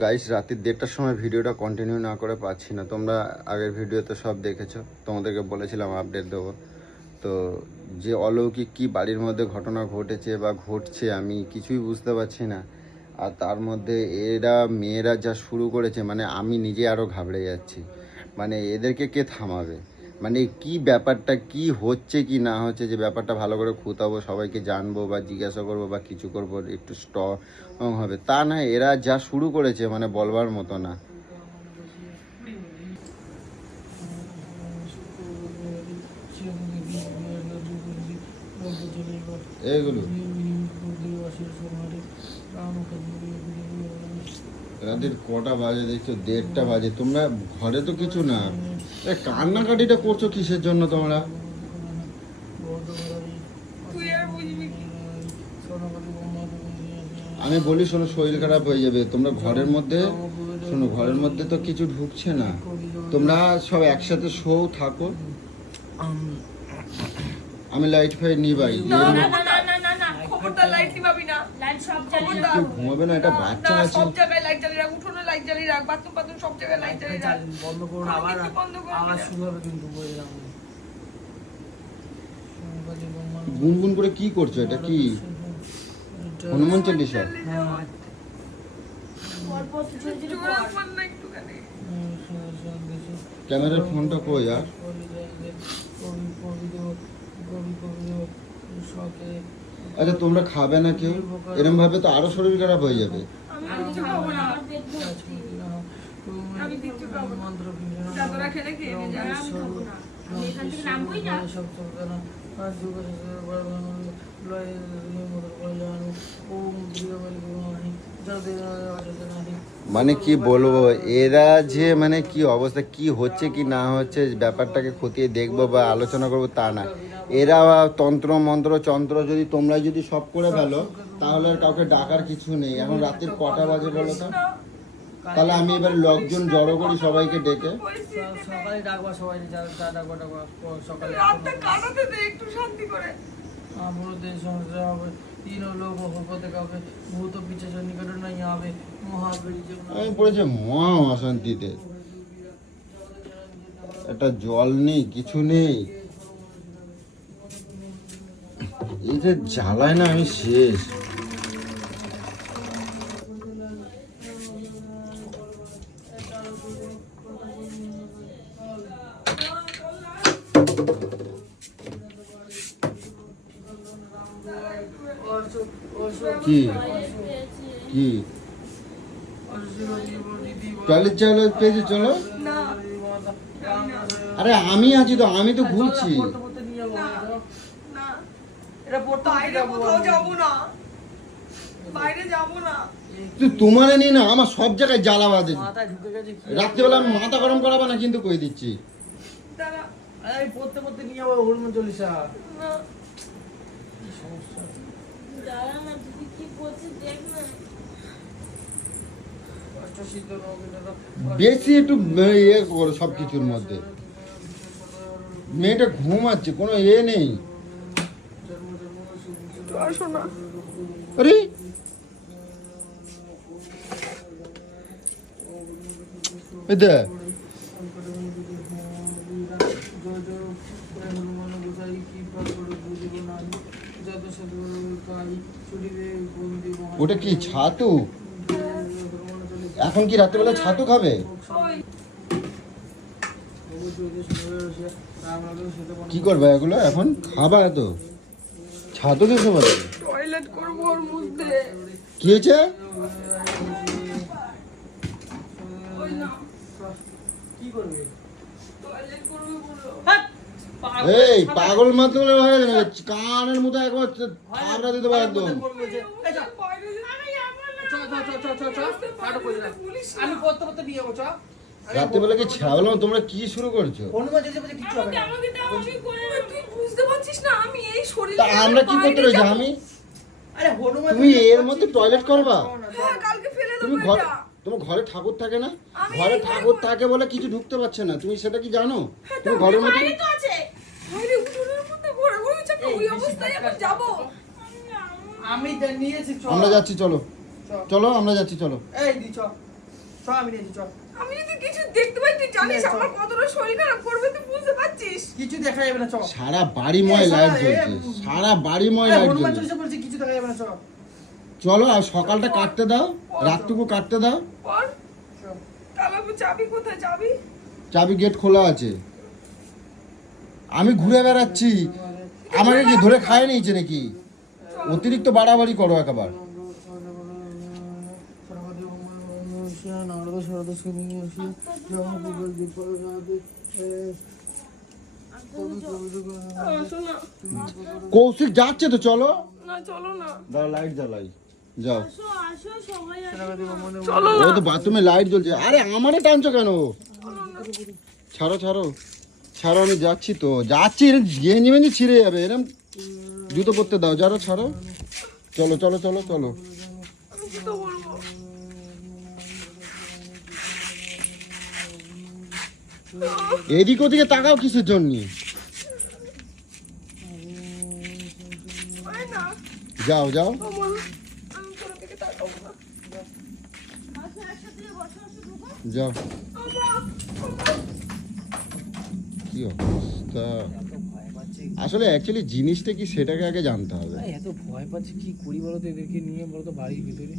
Guys রাতের দেড়টার সময় ভিডিওটা কন্টিনিউ না করে পাচ্ছি না। তোমরা আগের ভিডিও তো সব দেখেছ। তোমাদেরকে বলেছিলাম আপডেট দেবো। তো যে অলৌকিক কি বাড়ির মধ্যে ঘটনা ঘটেছে বা ঘটছে, আমি কিছুই বুঝতে পারছি না। আর তার মধ্যে এরা, মেয়েরা যা শুরু করেছে মানে আমি নিজে আরও ঘাবড়ে যাচ্ছি। মানে এদেরকে কে থামাবে? মানে কি ব্যাপারটা কি হচ্ছে কি না হচ্ছে যে ব্যাপারটা ভালো করে খুঁতাবো সবাইকে জানব বা জিজ্ঞাসা করব বা কিছু করব একটু স্ট্রং হবে। তা না এরা যা শুরু করেছে মানে বলবার মতো না। এগুলো রাতের কটা বাজে দেখছ? দেড়টা বাজে। তোমরা ঘরে তো কিছু না। কান্নাকাটিটা করছ কিসের জন্য তোমরা? তুই আর বুঝবি কি? আমি বলি শোনো শরীর খারাপ হয়ে যাবে। তোমরা ঘরের মধ্যে শোনো ঘরের মধ্যে তো কিছু ঢুকছে না। তোমরা সব একসাথে শো থাকো। আমি লাইট ফাইট নিবাই না না না না না না না খবরদার লাইট নিবাবি না। লাইট সব জ্বালিয়ে খবরদার। কেউ ঘুমাবে না এটা বাচ্চা আছে। সব জায়গায় লাইট জ্বালিয়ে রাখ বাথরুম বাথরুম সব জায়গায় লাইট জ্বালিয়ে রাখ। বন্ধ করুন আবার বন্ধ করবি আবার শুরু হবে কিন্তু বলে গুনগুন করে কি করছ এটা কি? হনুমান চল্লিশা হ্যাঁ, ক্যামেরার ফোনটা কই আর? আচ্ছা তোমরা খাবে না কেউ? এরম ভাবে তো আরও শরীর খারাপ হয়ে যাবে। মানে কি বলব, এরা যে মানে কি অবস্থা, কি হচ্ছে কি না হচ্ছে, ব্যাপারটাকে খতিয়ে দেখব বা আলোচনা করব তা না। এরা তন্ত্র মন্ত্র চন্ত্র যদি তোমরা যদি সব করে ফেলো তাহলে আর কাউকে ডাকার কিছু নেই। এখন রাতের কটা বাজে বলো তো? তাহলে আমি এবার লোকজন জড়ো করি সবাইকে ডেকে। সকালে ডাকবা সবাই যা যা ডাকবা ডাকবা সকালে রাতটা কাটাতে দে একটু শান্তি করে। আমরদের সংসার হবে। তিন লোক হপতে কাবে ভূত পিছে নিকট নাই হবে মহাবীর আমি পড়েছে মহা অশান্তিতে। একটা জল নেই কিছু নেই। এই যে জ্বালায় না আমি শেষ। কি? কি? টয়লেট চলো পেয়েছি চলো। আরে আমি আছি তো আমি তো ঘুরছি। এটা পড়তে বাইরে কোথাও যাব না। বাইরে যাব না। তুই নিয়ে না আমার সব জায়গায় জ্বালা কি রাত্রিবেলা আমি মাথা গরম করাবো না কিন্তু কই দিচ্ছি? পড়তে পড়তে নিয়ে যাব হনুমান চল্লিশা বেশি একটু ইয়ে করো সব কিছুর মধ্যে। মেয়েটা ঘুমাচ্ছে কোনো এ নেই। একটু আসো না। আরে। ওটা কি ছাতু? এখন কি রাত্রেবেলা ছাতু খাবে? কি করবে এগুলো এখন? খাবা তো টয়লেট করব ওর মধ্যে। কি হয়েছে? কি করবে? টয়লেট করবে বলল। এই পাগল মাধ্যমে হয়ে নাকি? কানের মতো একবার থাবড়া দিতে পারে একদম। আমি পড়তে পড়তে নিয়ে যাব চ। রাত্রেবেলা কি ছাগলাম তোমরা কি শুরু করছ? হনুমান যদি বলছে কিচ্ছু হবে না। আমাকে দাও আমি করে নেব। তুই বুঝতে পারছিস না আমি এই শরীর আমরা কি করতে রয়েছি আমি? আরে হনুমান তুমি এর মধ্যে টয়লেট করবা? হ্যাঁ কালকে ফেলে তুমি ঘর তোমার ঘরে ঠাকুর থাকে না? ঘরে ঠাকুর থাকে বলে কিছু ঢুকতে পারছে না। তুমি সেটা কি জানো? হ্যাঁ, তুমি ঘরের মধ্যে বাইরে তো আছে। বাইরে উঠোনের মধ্যে ঘোরা ঘুরে হচ্ছে একটা ওই অবস্থায় এখন যাব। আমি যা নিয়েছি চ আমরা যাচ্ছি চলো। চলো। আমরা যাচ্ছি চলো। এই দি চ আমি নিয়েছি চ আমি যদি কিছু দেখতে পাই তুই জানিস আমার কতটা শরীর খারাপ করবে তুই বুঝতে পারছিস? কিছু দেখা যাবে না চ সারা বাড়িময় লাইট সারা- এ, জ্বলছে সারা বাড়িময় আরে, লাইট জ্বলছে। কিছু দেখা যাবে না চ চলো আর সকালটা কাটতে দাও। রাতটুকু কাটতে দাও। বল চ। তাহলে আমি যাবি কোথায়? যাবি চাবি গেট খোলা আছে। আমি ঘুরে বেড়াচ্ছি। আমাকে কি ধরে খায় নিয়েছে নাকি? অতিরিক্ত বাড়াবাড়ি করো একবার। শোনা কৌশিক যাচ্ছে তো চলো। দাও লাইট জ্বালাই। যাও। ওই তো বাথরুমে লাইট জ্বলছে। আরে আমারে টানছো কেন? ছাড়ো ছাড়ো। ছাড়ো আমি যাচ্ছি তো। যাচ্ছি গেঞ্জি মেঞ্জি ছিঁড়ে যাবে। এরম জুতো পরতে দাও। যারো ছাড়ো। চলো চলো চলো চলো। এদিক ওদিকে তাকাও কিসের জন্য? যাও যাও। যাও। কি অবস্থা? আসলে অ্যাকচুয়ালি জিনিসটা কি সেটাকে আগে জানতে হবে। এত ভয় পাচ্ছে, কি করি বলো তো এদেরকে নিয়ে বলো তো বাড়ির ভিতরে?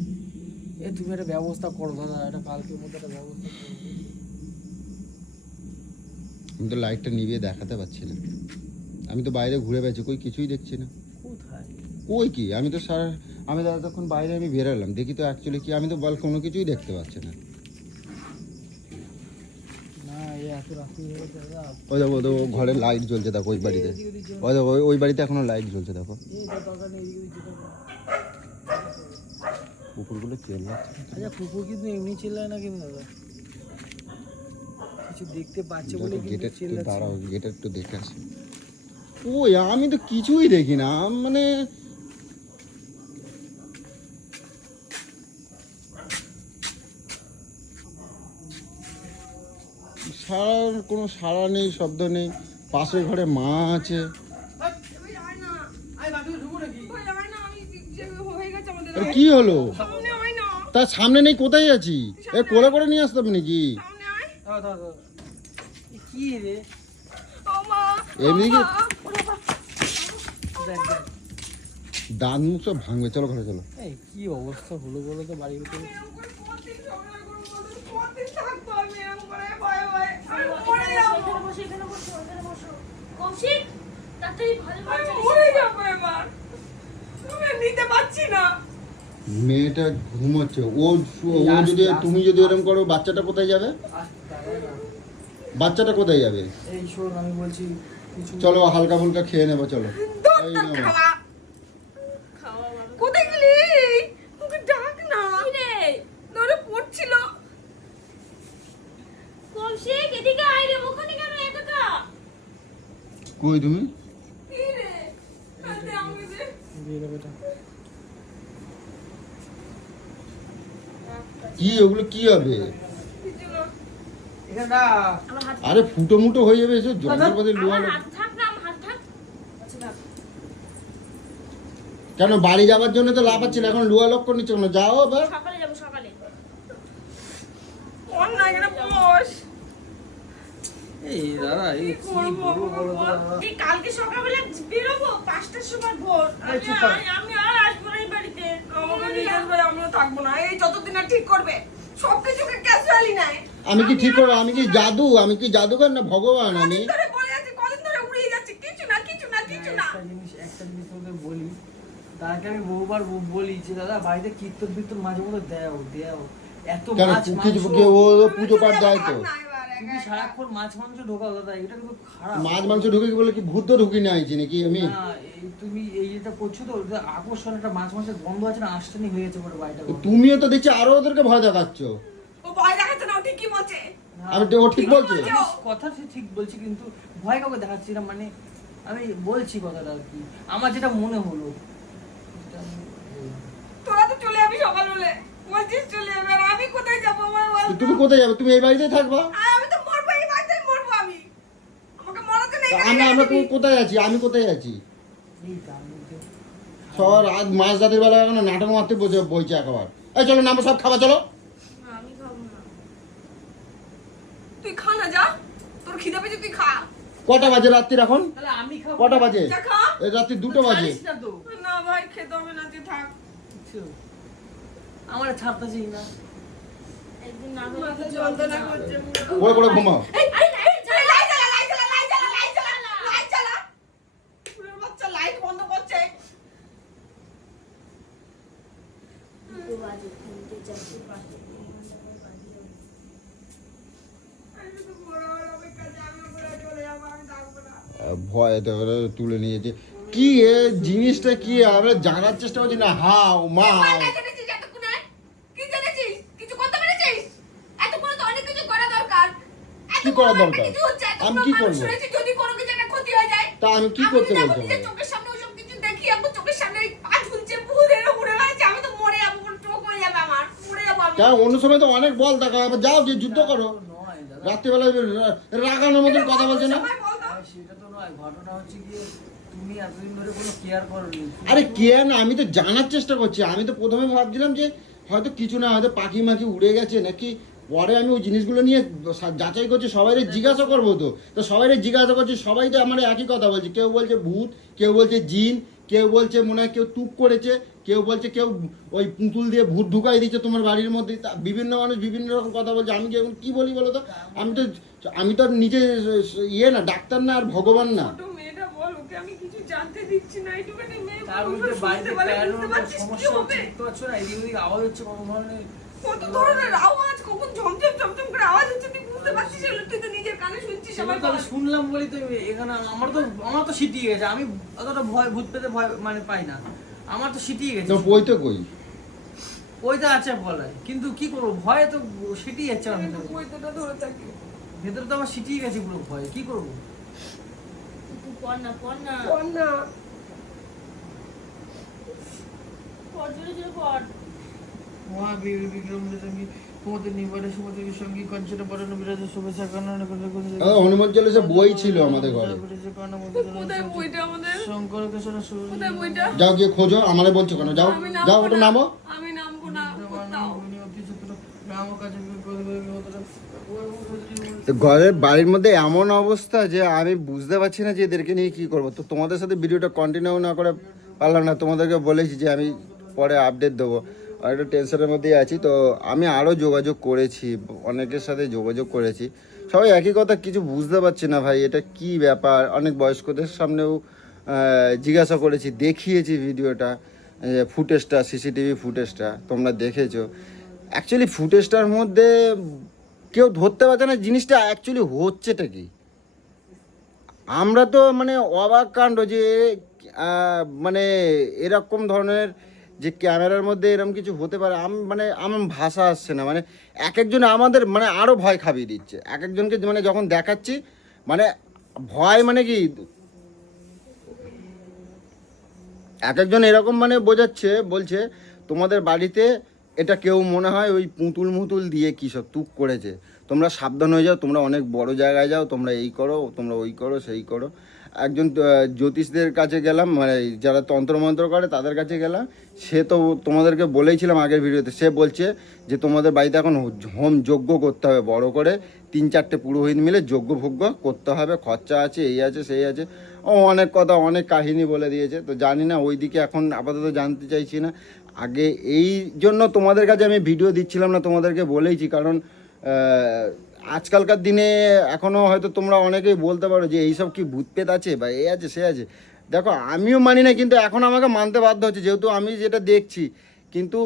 এ, তুমি একটা ব্যবস্থা করো, দাদা, একটা কালকের মধ্যে একটা ব্যবস্থা করো। আমি তো লাইটটা নিভিয়ে দেখাতে পারছি না। আমি তো বাইরে ঘুরে বেড়াচ্ছি কই কিছুই দেখছি না। কোথায়? কই কি? আমি তো সারা আমি দাদা তখন বাইরে আমি বেরোলাম দেখি তো অ্যাকচুয়ালি কি আমি তো বল কোনো কিছুই দেখতে পাচ্ছি না। ওই দেখো দেখো ঘরে লাইট জ্বলছে দেখো ওই বাড়িতে। ওই দেখো ওই- বাড়িতে এখনও লাইট জ্বলছে দেখো। কুকুরগুলো চেল্লাচ্ছে আচ্ছা কুকুর কিন্তু এমনি চিল্লায় না কিন্তু দাদা কিছু দেখতে পাচ্ছে বলে কিন্তু চিল্লাচ্ছে। দাঁড়াও গেটের একটু দেখে আসি। ওই আমি তো কিছুই দেখি না মানে সারার কোনো সাড়া নেই শব্দ নেই পাশের ঘরে মা আছে। এবার আয় না আই বাকি ঢুকো নাকি ভাই আয় না আমি যে হয়ে গেছে আমাদের আরে কি হলো? সামনে আয় না। তার সামনে নেই কোথায় আছি এ কোলে করে নিয়ে আসতে হবে নাকি সামনে আয় দাও দাও দাও এ কি? রে এমনি দাঁত মুখ সব ভাঙবে চলো ঘরে চলো। এই কি অবস্থা হলো বলো তো বাড়ির ভিতরে? বসো কৌশিক তাড়াতাড়ি ভালো করে মরে যাব এবার। আমি নিতে পারছি না। মেয়েটা ঘুমোচ্ছে ও ও যদি তুমি যদি এরকম করো বাচ্চাটা কোথায় যাবে। বাচ্চাটা কোথায় যাবে? এই শোন আমি বলছি চলো হালকা ফুলকা খেয়ে নেব চলো। ভালো কোথায় গেলি? ওকে ডাক না। রে ধরে পড়ছিল। কৌশিক এদিকে আয় রে ওখানে কেন একা একা কই তুমি? কি ওগুলো কি হবে কিছু না এখানে না আমার হাত আরে ফুটো মুটো হয়ে যাবে এসব লোহা না আমার হাত থাক। আচ্ছা কেন বাড়ি যাওয়ার জন্য তো লাফাচ্ছি না এখন লুয়া লক্ষ্য নিচ্ছে কেন? যাও এবার। সকালে যাব সকালে। ওর না এখানে বস। এই দাদা এই কি করব বলব বলো তো বাবা? দাদা? এই কালকে সকালবেলা বেরোবো পাঁচটার সময় ভোর। আমি আর- আসব না এই বাড়িতে। আমাকে নিয়ে আসবে আমিও থাকব না। এই যতদিন না ঠিক করবে সবকিছুকে ক্যাজুয়ালি নাই আমি কি ঠিক করব? আমি কি জাদু? আমি কি জাদুকর না ভগবান? আমি কদিন ধরে বলে যাচ্ছি কদিন ধরে উড়িয়ে যাচ্ছে। কিছু না কিছু না কিছু না। একটা জিনিস একটা জিনিস তোদের বলি। তাকে আমি বহুবার বলি যে দাদা বাড়িতে কীর্তন কীর্তন মাঝে মধ্যে দেও দেও। এত মাছ মাংস পুজো পাঠ দেয় তো? তুমি সারাক্ষণ মাছ মাংস ঢোকাও দাদা এটা কিন্তু খারাপ। মাছ মাংস ঢুকে কি বলে কি ভূত তো ঢুকি না আইছি নাকি আমি? তুমি এই যেটা করছ তো আকর্ষণ একটা মাছ মাংসের গন্ধ আছে না আষ্টানি হয়ে গেছে পুরো বাড়িটা তুমিও তো দেখছি আরও ওদেরকে ভয় দেখাচ্ছ। ভয় দেখাচ্ছে না ও ঠিকই বলছে। আমি ও ঠিক বলছে। কথা সে ঠিক বলছি কিন্তু ভয় কাউকে দেখাচ্ছি না মানে আমি বলছি কথাটা আর কি। আমার যেটা মনে হলো আমি। তোরা তো চলে যাবি সকাল হলে বলছিস চলে যাবে আর আমি কোথায় যাব আমার বল তুমি কোথায় যাবে? তুমি এই বাড়িতেই থাকবা? আমি তো মরবো এই বাড়িতেই মরবো আমি। আমাকে মরাতে নেই তা আমরা কোথায় আছি? আমি কোথায় আছি? সব রাত মাছ রাতের বেলা এখন নাটক মারতে বসে বইছে একবার। এই চলো নামো সব খাবার চলো না, আমি খাব না তুই খা না যা তোর খিদে পেয়েছে তুই খা কটা বাজে রাত্রির এখন তাহলে আমি খাব কটা বাজে রাত্রি দুটো বাজে না তো না ভাই খেতে হবে না তুই থাক আমার ছাড়তে চাই না একদিন না মাথা যন্ত্রণা করছে পড়ে পড়ে ঘুমাও এই আরে আরে এই, লাইট জ্বালা, লাইট জ্বালা, লাইট জ্বালা, লাইট জ্বালা, লাইট জ্বালা। পুরো বাচ্চা লাইট বন্ধ করছে দুটো বাজে তিনটে চারটে পাঁচটে আমি তো বড় বড় অপেক্ষা আছে, আমি উপরে চলে যাব, আমি থাকব না। ভয় তুলে নিয়েছে। কি এ জিনিসটা কি আমরা জানার চেষ্টা করছি না। হাও মা? কি করা দরকার। আমি কি করব? হয়ে? তা আমি কি করতে বলছি হয়ে অন্য সময় তো অনেক বল দেখা যাও যে যুদ্ধ করো। রাত্রিবেলায় রাগানোর মতন কথা বলছে না? আরে কেন আমি তো জানার চেষ্টা করছি। আমি তো প্রথমে ভাবছিলাম যে হয়তো কিছু না, হয়তো পাখি মাখি উড়ে গেছে নাকি পরে আমি ওই জিনিসগুলো নিয়ে যাচাই করছি সবাই জিজ্ঞাসা করব তো। তো সবাই জিজ্ঞাসা করছি, সবাই তো আমার একই কথা বলছে। কেউ বলছে ভূত, কেউ বলছে জিন কেউ বলছে মনে হয় কেউ তুপ করেছে কেউ বলছে কেউ ওই পুতুল দিয়ে ভূত ঢুকাই দিচ্ছে তোমার বাড়ির মধ্যে তা বিভিন্ন মানুষ বিভিন্ন রকম কথা বলছে আমি যেমন কি বলি বলো তো আমি তো আমি তো নিজে ইয়ে না ডাক্তার না আর ভগবান না। আমি কিছু জানতে দিচ্ছি না, মেয়ে তার মধ্যে সমস্যা হচ্ছে? হবে? দেখতে না এদিক ওদিক আওয়াজ হচ্ছে কত ধরনের কত ধরনের আওয়াজ কখন ঝমঝম ঝমঝম করে আওয়াজ হচ্ছে বুঝতে পারছিস এগুলো? তুই তো নিজের কানে শুনছিস সেটা আমার তো শুনলাম বলি তো এখানে আমার তো আমার তো সিটিয়ে গেছে আমি অতটা ভয় ভূত পেতে ভয় মানে পাই না। আমার তো সিটিয়ে গেছে। তো বই তো কই? ওইটা আছে বলায় কিন্তু কি করব ভয়ে তো সিটিয়ে যাচ্ছে আমার ভেতরে। বইটা ধরে থাকি। ভেতরে তো আমার সিটিয়ে গেছে পুরো ভয় কি করব? তুই পড় না পড় না। পড় না। পড় জোরে জোরে পড়। মহাবীর বিক্রম হনুমান চল্লিশা বই ছিল আমাদের ঘরে। কোথায় বইটা আমাদের? শঙ্কর কেশর কোথায় বইটা? যাও গিয়ে খোঁজো আমারে বলছো কেন? যাও যাও ওটা নামো। আমি নামবো না কোথাও। তো ঘরের বাড়ির মধ্যে এমন অবস্থা যে আমি বুঝতে পারছি না যে এদেরকে নিয়ে কি করব। তো তোমাদের সাথে ভিডিওটা কন্টিনিউ না করে পারলাম না। তোমাদেরকে বলেছি যে আমি পরে আপডেট দেবো। একটু টেনশনের মধ্যেই আছি। তো আমি আরও যোগাযোগ করেছি, অনেকের সাথে যোগাযোগ করেছি। সবাই একই কথা, কিছু বুঝতে পারছি না ভাই, এটা কি ব্যাপার? অনেক বয়স্কদের সামনেও জিজ্ঞাসা করেছি, দেখিয়েছি ভিডিওটা ফুটেজটা সিসিটিভি ফুটেজটা, তোমরা দেখেছ। অ্যাকচুয়ালি ফুটেজটার মধ্যে কেউ ধরতে পারছে না, জিনিসটা অ্যাকচুয়ালি হচ্ছেটা কি? আমরা তো মানে অবাক কাণ্ড যে মানে এরকম ধরনের যে ক্যামেরার মধ্যে এরকম কিছু হতে পারে, আম মানে আমার ভাষা আসছে না। মানে এক একজন আমাদের মানে আরও ভয় খাবিয়ে দিচ্ছে। এক একজনকে মানে যখন দেখাচ্ছি মানে ভয় মানে কি? এক একজন এরকম মানে বোঝাচ্ছে, বলছে, তোমাদের বাড়িতে এটা কেউ মনে হয় ওই পুতুল মুতুল দিয়ে কী সব তুক করেছে? তোমরা সাবধান হয়ে যাও, তোমরা অনেক বড় জায়গায় যাও, তোমরা এই করো, তোমরা ওই করো, সেই করো। একজন জ্যোতিষদের কাছে গেলাম মানে যারা তন্ত্রমন্ত্র করে তাদের কাছে গেলাম। সে তো তোমাদেরকে বলেইছিলাম আগের ভিডিওতে, সে বলছে যে তোমাদের বাড়িতে এখন হোম যজ্ঞ করতে হবে, বড় করে তিন চারটে পুরোহিত মিলে যজ্ঞ ভোগ্য করতে হবে, খরচা আছে, এই আছে, সেই আছে। ও অনেক কথা, অনেক কাহিনী বলে দিয়েছে, তো জানি না ওই দিকে এখন আপাতত জানতে চাইছি না। আগে এই জন্য তোমাদের কাছে আমি ভিডিও দিচ্ছিলাম না, তোমাদেরকে বলেইছি, কারণ আজকালকার দিনে এখনও হয়তো তোমরা অনেকেই বলতে পারো যে এইসব কি ভূতপেত আছে বা এ আছে, সে আছে। দেখো, আমিও মানি না, কিন্তু এখন আমাকে মানতে বাধ্য হচ্ছে, যেহেতু আমি যেটা দেখছি। কিন্তু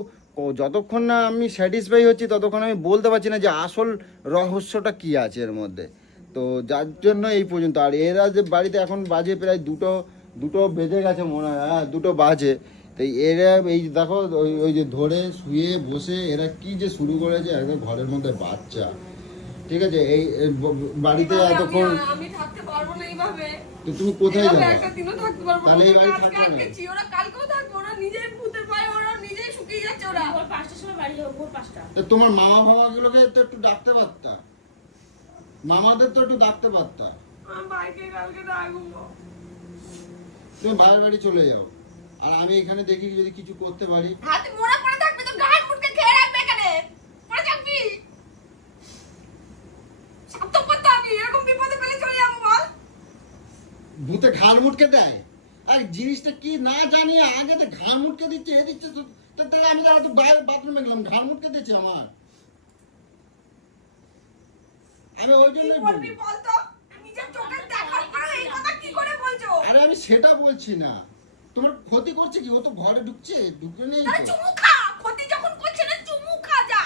যতক্ষণ না আমি স্যাটিসফাই হচ্ছি, ততক্ষণ আমি বলতে পারছি না যে আসল রহস্যটা কি আছে এর মধ্যে। তো যার জন্য এই পর্যন্ত। আর এরা যে বাড়িতে এখন বাজে প্রায় দুটো দুটো বেজে গেছে মনে হয় হ্যাঁ দুটো বাজে। তো এরা এই দেখো, ওই ওই যে ধরে শুয়ে বসে এরা কি যে শুরু করেছে, একদম ঘরের মধ্যে বাচ্চা। ঠিক আছে এই বাড়িতে এতক্ষণ আমি- আমি থাকতে পারব না এইভাবে। তো তুমি কোথায় যাবে? একটা দিনও থাকতে পারব না। তাহলে এই বাড়ি থাকবে না? ওরা কালকেও থাকবে ওরা নিজেই ভূতের পায় ওরা নিজেই শুকিয়ে যাচ্ছে ওরা। ভোর পাঁচটার সময় বাড়ি যাব ভোর পাঁচটা। তো তোমার মামা ভাবাগুলোকে তো একটু ডাকতে পারতা? মামাদের তো একটু ডাকতে পারতা? আমার ভাইকে কালকে ডাকবো। তুমি ভাইয়ের বাড়ি চলে যাও। আর আমি এখানে দেখি যদি কিছু করতে পারি। হাতে মোড়া পড়ে থাকবে তো গান মুটকে খেয়ে রাখবে এখানে পড়ে থাকবি সাবধানে ভূতে ঘাড় মুটকে দেয়। আর জিনিসটা কি না জানি আগে তো ঘাড় মুটকে দিচ্ছে এ দিচ্ছে তাহলে আমি তো বাথরুমে গেলাম ঘাড় মুটকে দিচ্ছে আমার। আমি ওই বলছো? আরে আমি সেটা বলছি না। তোমার ক্ষতি করছে কি? ও তো ঘরে ঢুকছে ঢুকে নেই ক্ষতি যখন করছে না চুমু খা যা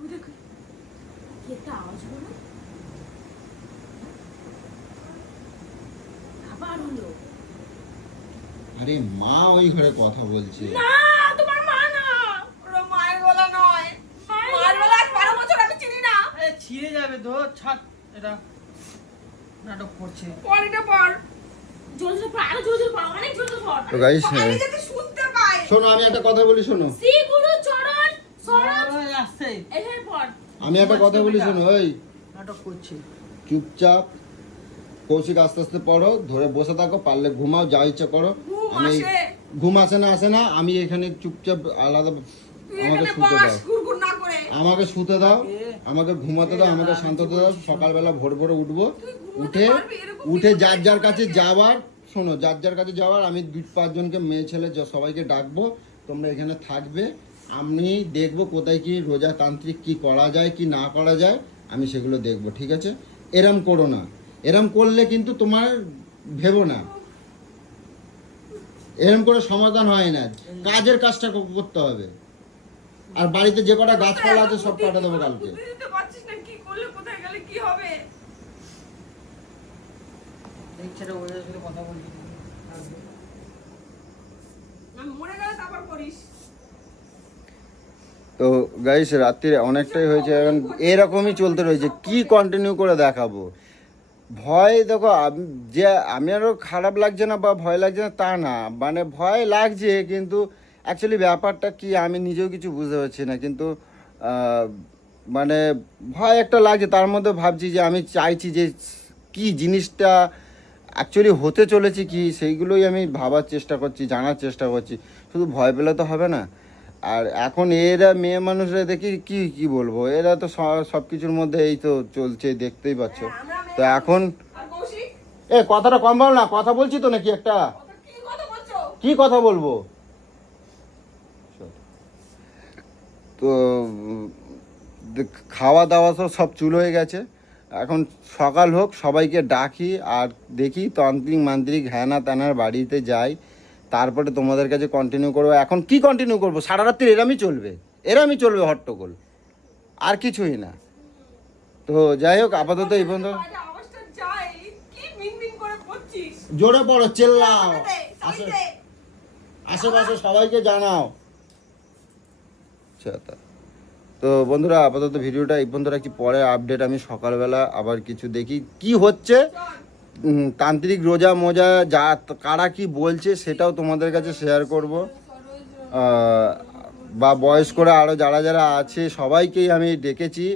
ওই দেখ, কি একটা আওয়াজ হলো না? আবার হলো। আরে মা ওই ঘরে কথা বলছে না, তোমার মা না। ওরা মায়ের গলা নয়। মায়ের গলা বারো বছর আমি চিনি না। আরে ছিঁড়ে যাবে তো ছাড় এটা নাটক করছে পর। জোরে জোরে পড়, আরও জোরে জোরে পড়, অনেক জোরে জোরে পড়। তো guys, আমি হ্যাঁ। যাতে শুনতে পাই। শোনো আমি একটা কথা বলি শোনো শ্রী গুরু চরণ আসছে। আমি একটা কথা বলি শোনো ওই নাটক করছে চুপচাপ কৌশিক আস্তে আস্তে পড়ো ধরে বসে থাকো পারলে ঘুমাও যা ইচ্ছা করো ঘুম আমি আসে। ঘুম আসে না আসে না আমি এখানে চুপচাপ আলাদা আমাকে শুতে দাও গুড়গুড় না করে। আমাকে শুতে দাও আমাকে ঘুমাতে দাও আমাকে আমি শান্ত দাও সকালবেলা ভোর ভোরে উঠবো উঠে উঠে যার যার কাছে? যাওয়ার শোনো যার যার কাছে যাওয়ার আমি দু পাঁচজনকে মেয়ে ছেলে সবাইকে ডাকবো তোমরা এখানে থাকবে আমি দেখব কোথায় কি রোজা তান্ত্রিক কি করা যায় কি না করা যায় আমি সেগুলো দেখব ঠিক আছে এরম করো না এরম করলে কিন্তু তোমার ভেবো না। এরম করে সমাধান হয় না। কাজের কাজটা করতে হবে। আর বাড়িতে যে কটা গাছপালা আছে সব কাটা দেবো কালকে। তো গাইস রাত্রিরে অনেকটাই হয়েছে। এখন এরকমই চলতে রয়েছে। কি কন্টিনিউ করে দেখাবো? ভয় দেখো যে আমি আরও খারাপ লাগছে না বা ভয় লাগছে না, তা না। মানে ভয় লাগছে, কিন্তু অ্যাকচুয়ালি ব্যাপারটা কি আমি নিজেও কিছু বুঝতে পারছি না। কিন্তু মানে ভয় একটা লাগছে। তার মধ্যে ভাবছি যে আমি চাইছি যে কি জিনিসটা অ্যাকচুয়ালি হতে চলেছে কি, সেইগুলোই আমি ভাবার চেষ্টা করছি, জানার চেষ্টা করছি। শুধু ভয় পেলে তো হবে না। আর এখন এরা মেয়ে মানুষরা দেখি কি কি বলব? এরা তো সব কিছুর মধ্যে এই তো চলছে দেখতেই পাচ্ছ। হ্যাঁ, তো এখন এ কথাটা কম বল না কথা বলছি তো নাকি একটা? কি কথা বলব? তো খাওয়া দাওয়া তো সব চুল হয়ে গেছে। এখন সকাল হোক সবাইকে ডাকি আর দেখি তান্ত্রিক মান্ত্রিক হ্যানা ত্যানার বাড়িতে যাই। তারপরে তোমাদের কাছে কন্টিনিউ করব। এখন কি কন্টিনিউ করব? সারা রাত্রি এরামই চলবে। এরামই চলবে হট্টগোল। আর কিছুই না। তো যাই হোক, আপাতত এই পর্যন্ত? জোরে পড়ো, চেল্লাও। আশেপাশে সবাইকে জানাও। আচ্ছা তো। বন্ধুরা, আপাতত ভিডিওটা এই পর্যন্ত রাখছি পরে আপডেট আমি সকালবেলা আবার কিছু দেখি। কি হচ্ছে? তান্ত্রিক রোজা মোজা যা কারা কি বলছে সেটাও তোমাদের কাছে শেয়ার করব। বা বয়স্করা আরও যারা যারা আছে, সবাইকেই আমি ডেকেছি।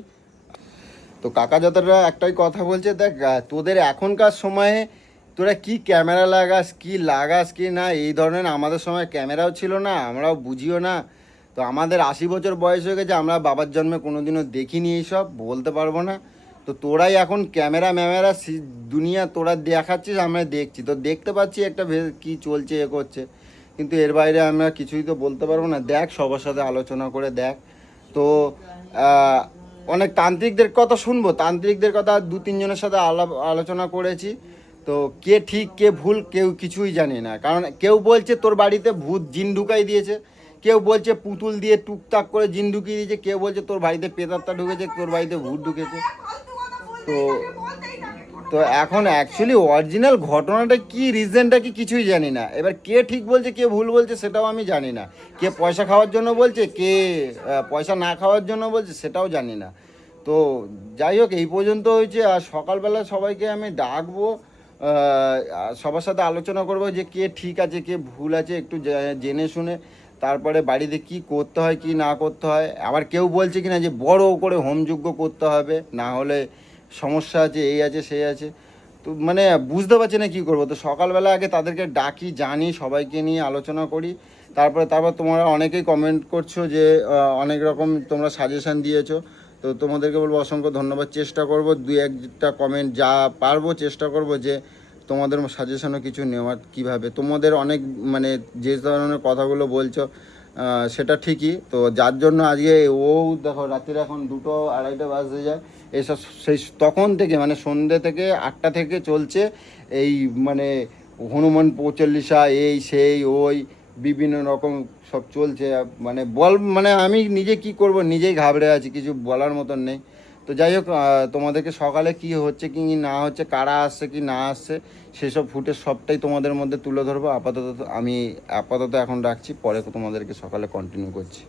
তো কাকা যতটা একটাই কথা বলছে, দেখ তোদের এখনকার সময়ে তোরা কি ক্যামেরা লাগাস, কি লাগাস, কি না, এই ধরনের আমাদের সময় ক্যামেরাও ছিল না, আমরাও বুঝিও না। তো আমাদের আশি বছর বয়স হয়ে গেছে, আমরা বাবার জন্মে কোনোদিনও দেখিনি এইসব, বলতে পারব না। তো তোরাই এখন ক্যামেরা ম্যামেরা দুনিয়া তোরা দেখাচ্ছিস, আমরা দেখছি। তো দেখতে পাচ্ছি একটা কি চলছে, এ করছে। কিন্তু এর বাইরে আমরা কিছুই তো বলতে পারব না। দেখ, সবার সাথে আলোচনা করে দেখ। তো অনেক তান্ত্রিকদের কথা শুনব। তান্ত্রিকদের কথা দু তিনজনের সাথে আলাপ আলোচনা করেছি। তো কে ঠিক, কে ভুল, কেউ কিছুই জানি না। কারণ কেউ বলছে তোর বাড়িতে ভূত জিন ঢুকাই দিয়েছে। কেউ বলছে পুতুল দিয়ে টুকটাক করে জিন ঢুকিয়ে দিয়েছে। কেউ বলছে তোর বাড়িতে পেতাত্তা ঢুকেছে, তোর বাড়িতে ভূত ঢুকেছে। তো। তো এখন অ্যাকচুয়ালি অরিজিনাল ঘটনাটা কি রিজনটা কি কিছুই জানি না। এবার কে ঠিক বলছে, কে ভুল বলছে সেটাও আমি জানি না। কে পয়সা খাওয়ার জন্য বলছে, কে পয়সা না খাওয়ার জন্য বলছে সেটাও জানি না। তো যাই হোক, এই পর্যন্ত হয়েছে, আর সকালবেলা সবাইকে আমি ডাকবো সবার সাথে আলোচনা করব যে কে ঠিক আছে, কে ভুল আছে, একটু জেনে শুনে, তারপরে বাড়িতে কি করতে হয়, কি না করতে হয়। আবার কেউ বলছে কিনা যে বড় করে হোমযজ্ঞ করতে হবে, না হলে সমস্যা আছে, এই আছে, সেই আছে। তো মানে বুঝতে পারছি না কী করব। তো সকালবেলা আগে তাদেরকে ডাকি, জানি, সবাইকে নিয়ে আলোচনা করি। তারপরে, তারপর তোমরা অনেকেই কমেন্ট করছ যে অনেক রকম তোমরা সাজেশন দিয়েছ। তো তোমাদেরকে বলব অসংখ্য ধন্যবাদ। চেষ্টা করব দু একটা কমেন্ট যা পারব, চেষ্টা করব যে তোমাদের সাজেশনও কিছু নেওয়ার কীভাবে। তোমাদের অনেক মানে যে ধরনের কথাগুলো বলছো সেটা ঠিকই। তো যার জন্য আজকে ও, দেখো, রাত্রির এখন দুটো আড়াইটা বাজতে যায়। এসব সেই তখন থেকে মানে সন্ধ্যে থেকে আটটা থেকে চলছে এই মানে হনুমান পৌচল্লিশা এই সেই, ওই বিভিন্ন রকম সব চলছে। মানে বল মানে আমি নিজে কি করব, নিজেই ঘাবড়ে আছি, কিছু বলার মতন নেই। তো যাই হোক তোমাদেরকে সকালে কি হচ্ছে কি না হচ্ছে, কারা আসছে কি না আসছে, সেসব ফুটেজ সবটাই তোমাদের মধ্যে তুলে ধরবো। আপাতত আমি আপাতত এখন রাখছি, পরে তোমাদেরকে সকালে কন্টিনিউ করছি।